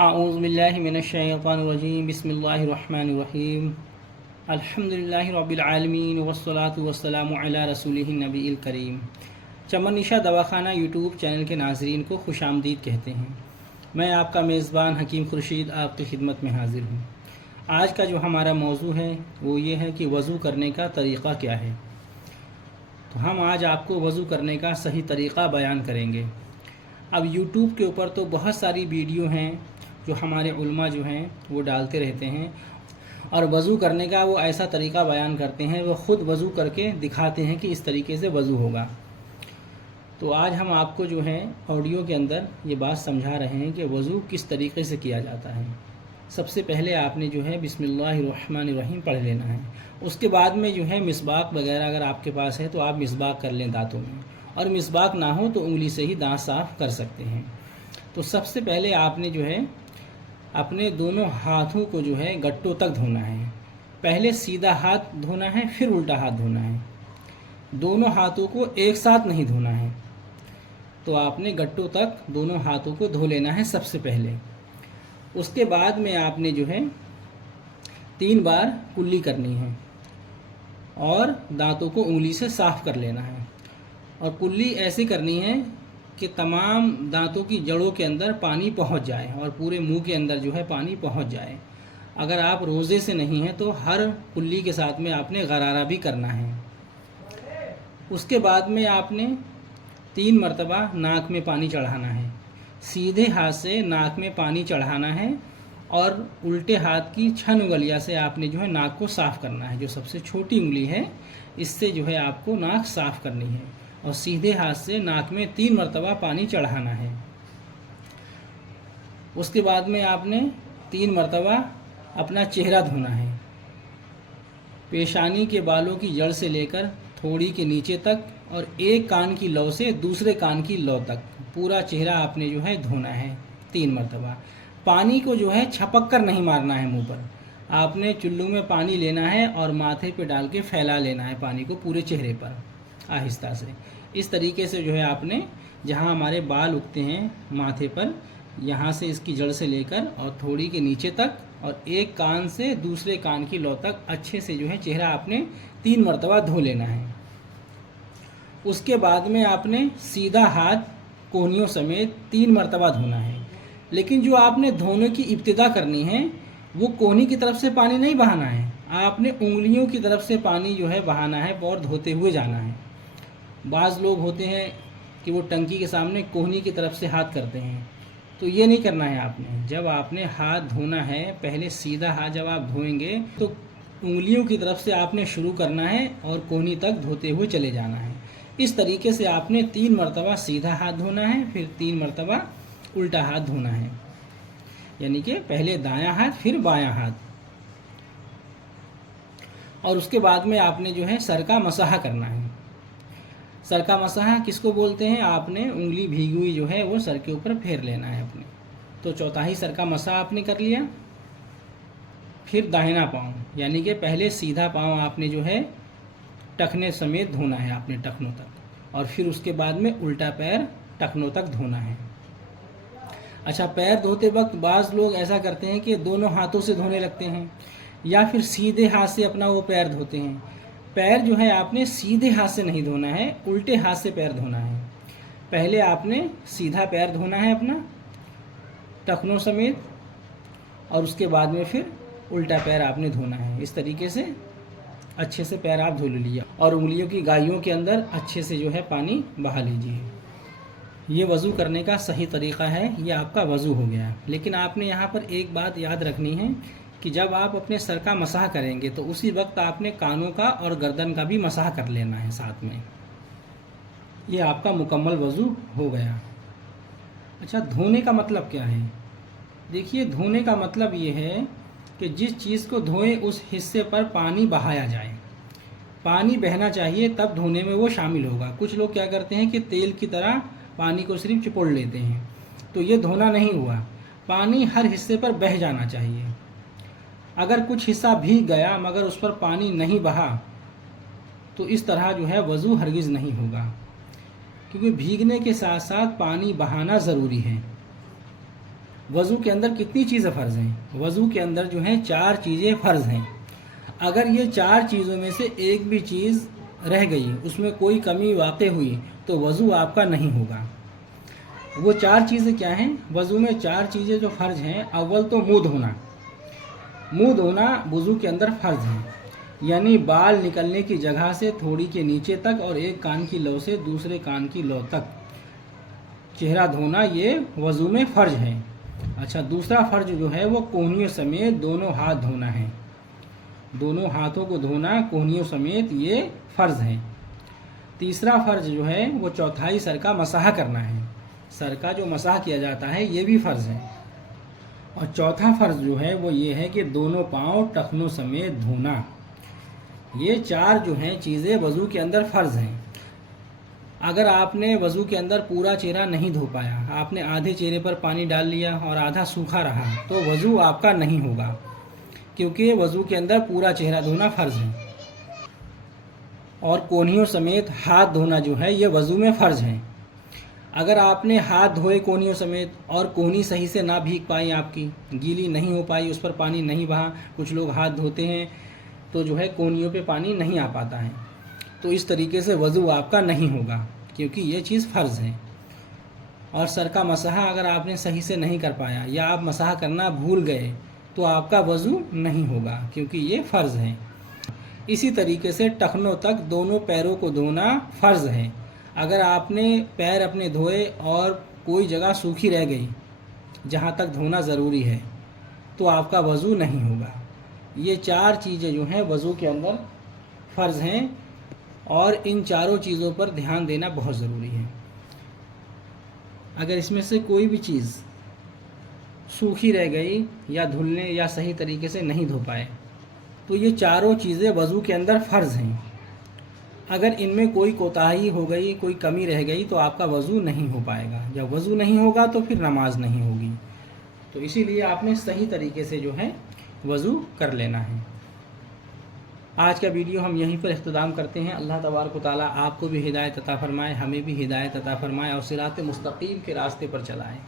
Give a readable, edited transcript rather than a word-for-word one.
اعوذ باللہ من الشیطان الرجیم بسم اللہ الرحمن الرحیم الحمدللہ رب العالمین والصلاة والسلام علی رسولہ النبی الکریم۔ چمن نشا دواخانہ یوٹیوب چینل کے ناظرین کو خوش آمدید کہتے ہیں۔ میں آپ کا میزبان حکیم خورشید آپ کی خدمت میں حاضر ہوں۔ آج کا جو ہمارا موضوع ہے وہ یہ ہے کہ وضو کرنے کا طریقہ کیا ہے۔ تو ہم آج آپ کو وضو کرنے کا صحیح طریقہ بیان کریں گے۔ اب یوٹیوب کے اوپر تو بہت ساری ویڈیو ہیں جو ہمارے علماء جو ہیں وہ ڈالتے رہتے ہیں، اور وضو کرنے کا وہ ایسا طریقہ بیان کرتے ہیں، وہ خود وضو کر کے دکھاتے ہیں کہ اس طریقے سے وضو ہوگا۔ تو آج ہم آپ کو جو ہے آڈیو کے اندر یہ بات سمجھا رہے ہیں کہ وضو کس طریقے سے کیا جاتا ہے۔ سب سے پہلے آپ نے جو ہے بسم اللہ الرحمن الرحیم پڑھ لینا ہے۔ اس کے بعد میں جو ہے مسواک وغیرہ اگر آپ کے پاس ہے تو آپ مسواک کر لیں دانتوں میں، اور مسواک نہ ہو تو انگلی سے ہی دانت صاف کر سکتے ہیں۔ تو سب سے پہلے آپ نے جو ہے اپنے دونوں ہاتھوں کو جو ہے گٹوں تک دھونا ہے۔ پہلے سیدھا ہاتھ دھونا ہے، پھر الٹا ہاتھ دھونا ہے۔ دونوں ہاتھوں کو ایک ساتھ نہیں دھونا ہے۔ تو آپ نے گٹوں تک دونوں ہاتھوں کو دھو لینا ہے سب سے پہلے۔ اس کے بعد میں آپ نے جو ہے 3 بار کلی کرنی ہے، اور دانتوں کو انگلی سے صاف کر لینا ہے۔ اور کلی ایسی کرنی ہے کہ تمام دانتوں کی جڑوں کے اندر پانی پہنچ جائے، اور پورے منہ کے اندر جو ہے پانی پہنچ جائے۔ اگر آپ روزے سے نہیں ہیں تو ہر کلی کے ساتھ میں آپ نے غرارہ بھی کرنا ہے۔ اس کے بعد میں آپ نے 3 مرتبہ ناک میں پانی چڑھانا ہے۔ سیدھے ہاتھ سے ناک میں پانی چڑھانا ہے، اور الٹے ہاتھ کی 6 انگلیاں سے آپ نے جو ہے ناک کو صاف کرنا ہے۔ جو سب سے چھوٹی انگلی ہے اس سے جو ہے آپ کو ناک صاف کرنی ہے، اور سیدھے ہاتھ سے ناک میں 3 مرتبہ پانی چڑھانا ہے۔ اس کے بعد میں آپ نے 3 مرتبہ اپنا چہرہ دھونا ہے۔ پیشانی کے بالوں کی جڑ سے لے کر تھوڑی کے نیچے تک، اور ایک کان کی لو سے دوسرے کان کی لو تک پورا چہرہ آپ نے جو ہے دھونا ہے 3 مرتبہ۔ پانی کو جو ہے چھپک کر نہیں مارنا ہے منہ پر۔ آپ نے چلو میں پانی لینا ہے اور ماتھے پہ ڈال کے پھیلا لینا ہے پانی کو پورے چہرے پر آہستہ سے۔ اس طریقے سے جو ہے آپ نے جہاں ہمارے بال اگتے ہیں ماتھے پر، یہاں سے اس کی جڑ سے لے کر اور تھوڑی کے نیچے تک، اور ایک کان سے دوسرے کان کی لو تک اچھے سے جو ہے چہرہ آپ نے 3 مرتبہ دھو لینا ہے۔ اس کے بعد میں آپ نے سیدھا ہاتھ کونیوں سمیت 3 مرتبہ دھونا ہے۔ لیکن جو آپ نے دھونے کی ابتدا کرنی ہے وہ کونی کی طرف سے پانی نہیں بہانا ہے، آپ نے انگلیوں کی طرف سے پانی جو ہے بہانا ہے اور دھوتے ہوئے جانا ہے۔ بعض لوگ ہوتے ہیں کہ وہ ٹنکی کے سامنے کوہنی کی طرف سے ہاتھ کرتے ہیں، تو یہ نہیں کرنا ہے آپ نے۔ جب آپ نے ہاتھ دھونا ہے، پہلے سیدھا ہاتھ جب آپ دھوئیں گے تو انگلیوں کی طرف سے آپ نے شروع کرنا ہے اور کوہنی تک دھوتے ہوئے چلے جانا ہے۔ اس طریقے سے آپ نے 3 مرتبہ سیدھا ہاتھ دھونا ہے، پھر 3 مرتبہ الٹا ہاتھ دھونا ہے، یعنی کہ پہلے دایاں ہاتھ پھر بایاں ہاتھ۔ اور اس کے بعد میں آپ نے جو ہے سر کا مسح کرنا ہے۔ سر کا مسح کس کو بولتے ہیں؟ آپ نے انگلی بھیگی ہوئی جو ہے وہ سر کے اوپر پھیر لینا ہے اپنے۔ تو چوتھائی سر کا مسح آپ نے کر لیا۔ پھر داہنا پاؤں، یعنی کہ پہلے سیدھا پاؤں آپ نے جو ہے ٹخنے سمیت دھونا ہے اپنے ٹخنوں تک، اور پھر اس کے بعد میں الٹا پیر ٹخنوں تک دھونا ہے۔ اچھا، پیر دھوتے وقت بعض لوگ ایسا کرتے ہیں کہ دونوں ہاتھوں سے دھونے لگتے ہیں، یا پھر سیدھے ہاتھ سے اپنا وہ پیر دھوتے ہیں۔ پیر جو ہے آپ نے سیدھے ہاتھ سے نہیں دھونا ہے، الٹے ہاتھ سے پیر دھونا ہے۔ پہلے آپ نے سیدھا پیر دھونا ہے اپنا ٹخنوں سمیت، اور اس کے بعد میں پھر الٹا پیر آپ نے دھونا ہے۔ اس طریقے سے اچھے سے پیر آپ دھو لیجیے، اور انگلیوں کی گائیوں کے اندر اچھے سے جو ہے پانی بہا لیجیے۔ یہ وضو کرنے کا صحیح طریقہ ہے، یہ آپ کا وضو ہو گیا۔ لیکن آپ نے یہاں پر ایک بات یاد رکھنی ہے کہ جب آپ اپنے سر کا مسح کریں گے تو اسی وقت آپ نے کانوں کا اور گردن کا بھی مسح کر لینا ہے ساتھ میں۔ یہ آپ کا مکمل وضو ہو گیا۔ اچھا، دھونے کا مطلب کیا ہے؟ دیکھیے، دھونے کا مطلب یہ ہے کہ جس چیز کو دھوئیں اس حصے پر پانی بہایا جائے۔ پانی بہنا چاہیے تب دھونے میں وہ شامل ہوگا۔ کچھ لوگ کیا کرتے ہیں کہ تیل کی طرح پانی کو صرف چپوڑ لیتے ہیں، تو یہ دھونا نہیں ہوا۔ پانی ہر حصے پر بہہ جانا چاہیے۔ اگر کچھ حصہ بھیگ گیا مگر اس پر پانی نہیں بہا تو اس طرح جو ہے وضو ہرگز نہیں ہوگا، کیونکہ بھیگنے کے ساتھ ساتھ پانی بہانا ضروری ہے۔ وضو کے اندر کتنی چیزیں فرض ہیں؟ وضو کے اندر جو ہیں 4 چیزیں فرض ہیں۔ اگر یہ 4 چیزوں میں سے ایک بھی چیز رہ گئی، اس میں کوئی کمی واقع ہوئی، تو وضو آپ کا نہیں ہوگا۔ وہ 4 چیزیں کیا ہیں؟ وضو میں 4 چیزیں جو فرض ہیں، اول تو منہ دھونا۔ منہ دھونا وضو کے اندر فرض ہے، یعنی بال نکلنے کی جگہ سے تھوڑی کے نیچے تک اور ایک کان کی لو سے دوسرے کان کی لو تک چہرہ دھونا، یہ وضو میں فرض ہے۔ اچھا، دوسرا فرض جو ہے وہ کونیوں سمیت دونوں ہاتھ دھونا ہے۔ دونوں ہاتھوں کو دھونا کونیوں سمیت یہ فرض ہے۔ تیسرا فرض جو ہے وہ چوتھائی سر کا مسح کرنا ہے۔ سر کا جو مسح کیا جاتا ہے یہ بھی فرض ہے۔ اور چوتھا فرض جو ہے وہ یہ ہے کہ دونوں پاؤں ٹخنوں سمیت دھونا۔ یہ 4 جو ہیں چیزیں وضو کے اندر فرض ہیں۔ اگر آپ نے وضو کے اندر پورا چہرہ نہیں دھو پایا، آپ نے آدھے چہرے پر پانی ڈال لیا اور آدھا سوکھا رہا، تو وضو آپ کا نہیں ہوگا، کیونکہ وضو کے اندر پورا چہرہ دھونا فرض ہے۔ اور کونیوں سمیت ہاتھ دھونا جو ہے یہ وضو میں فرض ہے۔ اگر آپ نے ہاتھ دھوئے کونیوں سمیت اور کونی صحیح سے نہ بھیگ پائی، آپ کی گیلی نہیں ہو پائی، اس پر پانی نہیں بہا، کچھ لوگ ہاتھ دھوتے ہیں تو جو ہے کونیوں پہ پانی نہیں آ پاتا ہے، تو اس طریقے سے وضو آپ کا نہیں ہوگا، کیونکہ یہ چیز فرض ہے۔ اور سر کا مسح اگر آپ نے صحیح سے نہیں کر پایا یا آپ مسح کرنا بھول گئے تو آپ کا وضو نہیں ہوگا، کیونکہ یہ فرض ہے۔ اسی طریقے سے ٹخنوں تک دونوں پیروں کو دھونا فرض ہے۔ اگر آپ نے پیر اپنے دھوئے اور کوئی جگہ سوکھی رہ گئی جہاں تک دھونا ضروری ہے، تو آپ کا وضو نہیں ہوگا۔ یہ 4 چیزیں جو ہیں وضو کے اندر فرض ہیں، اور ان 4 چیزوں پر دھیان دینا بہت ضروری ہے۔ اگر اس میں سے کوئی بھی چیز سوکھی رہ گئی یا دھلنے یا صحیح طریقے سے نہیں دھو پائے، تو یہ 4 چیزیں وضو کے اندر فرض ہیں۔ اگر ان میں کوئی کوتاہی ہو گئی، کوئی کمی رہ گئی، تو آپ کا وضو نہیں ہو پائے گا۔ جب وضو نہیں ہوگا تو پھر نماز نہیں ہوگی۔ تو اسی لیے آپ نے صحیح طریقے سے جو ہے وضو کر لینا ہے۔ آج کا ویڈیو ہم یہیں پر اختتام کرتے ہیں۔ اللہ تبارک و تعالیٰ آپ کو بھی ہدایت عطا فرمائے، ہمیں بھی ہدایت عطا فرمائے اور صراط مستقیم کے راستے پر چلائے۔